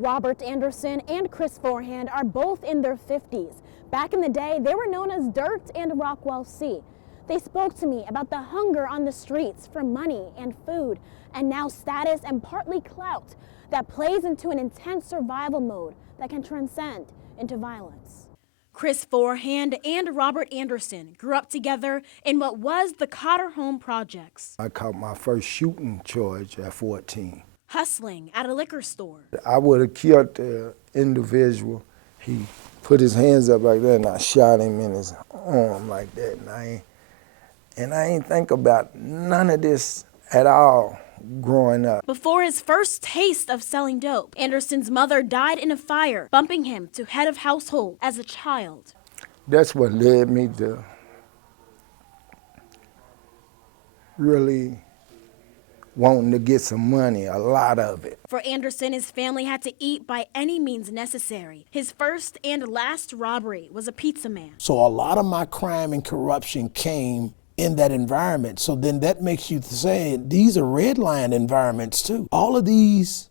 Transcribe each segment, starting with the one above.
Robert Anderson and Chris Forehand are both in their 50s. Back in the day, they were known as Dirt and Rockwell C. They spoke to me about the hunger on the streets for money and food, and now status and partly clout that plays into an intense survival mode that can transcend into violence. Chris Forehand and Robert Anderson grew up together in what was the Cotter Home Projects. I caught my first shooting charge at 14. Hustling at a liquor store. I would have killed the individual. He put his hands up like that and I shot him in his arm like that. And I ain't think about none of this at all growing up. Before his first taste of selling dope, Anderson's mother died in a fire, bumping him to head of household as a child. That's what led me to really wanting to get some money, a lot of it. For Anderson, his family had to eat by any means necessary. His first and last robbery was a pizza man. So a lot of my crime and corruption came in that environment. So then that makes you say these are red line environments too. All of these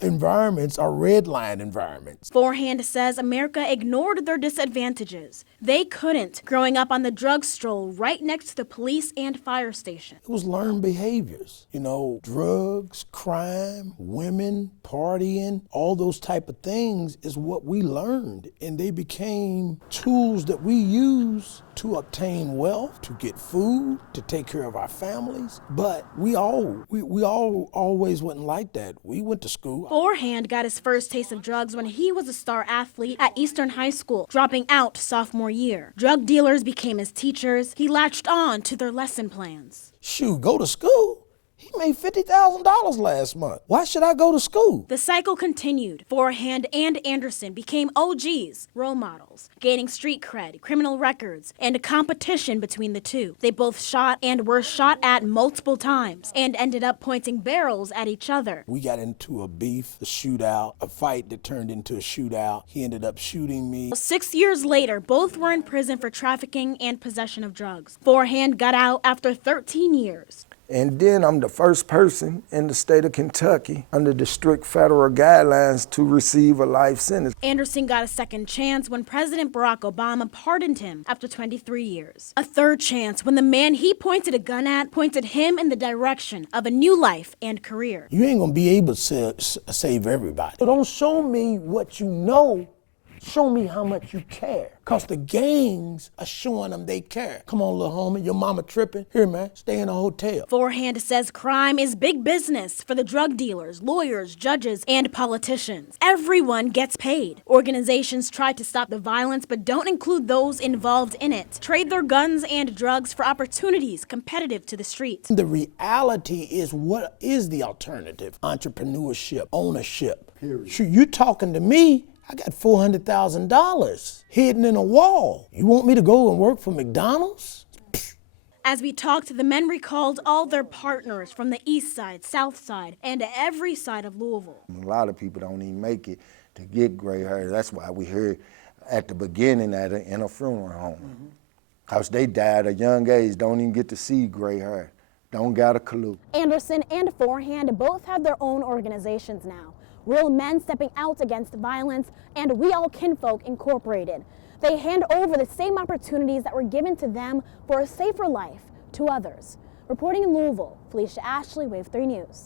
environments are red line environments. Forehand says America ignored their disadvantages. They couldn't, growing up on the drug stroll right next to the police and fire station. It was learned behaviors, drugs, crime, women, partying, all those type of things is what we learned. And they became tools that we use to obtain wealth, to get food, to take care of our families. But we all always wasn't like that. We went to school. Forehand got his first taste of drugs when he was a star athlete at Eastern High School, dropping out sophomore year. Drug dealers became his teachers. He latched on to their lesson plans. Shoot, go to school? He made $50,000 last month. Why should I go to school? The cycle continued. Forehand and Anderson became OGs, role models, gaining street cred, criminal records, and a competition between the two. They both shot and were shot at multiple times and ended up pointing barrels at each other. We got into a beef, a shootout, a fight that turned into a shootout. He ended up shooting me. 6 years later, both were in prison for trafficking and possession of drugs. Forehand got out after 13 years. And then I'm the first person in the state of Kentucky under the strict federal guidelines to receive a life sentence. Anderson got a second chance when President Barack Obama pardoned him after 23 years. A third chance when the man he pointed a gun at pointed him in the direction of a new life and career. You ain't gonna be able to save everybody. So don't show me what you know. Show me how much you care. Because the gangs are showing them they care. Come on, little homie, your mama tripping. Here, man, stay in a hotel. Forehand says crime is big business for the drug dealers, lawyers, judges, and politicians. Everyone gets paid. Organizations try to stop the violence but don't include those involved in it. Trade their guns and drugs for opportunities competitive to the street. The reality is, what is the alternative? Entrepreneurship, ownership. Period. Shoot, you talking to me? I got $400,000 hidden in a wall. You want me to go and work for McDonald's? As we talked, the men recalled all their partners from the east side, south side, and every side of Louisville. A lot of people don't even make it to get gray hair. That's why we heard at the beginning in a funeral home. Because they died at a young age, don't even get to see gray hair. Don't got a clue. Anderson and Forehand both have their own organizations now. Real Men Stepping Out Against Violence and We All Kinfolk Incorporated. They hand over the same opportunities that were given to them for a safer life to others. Reporting in Louisville, Phylicia Ashley, Wave 3 News.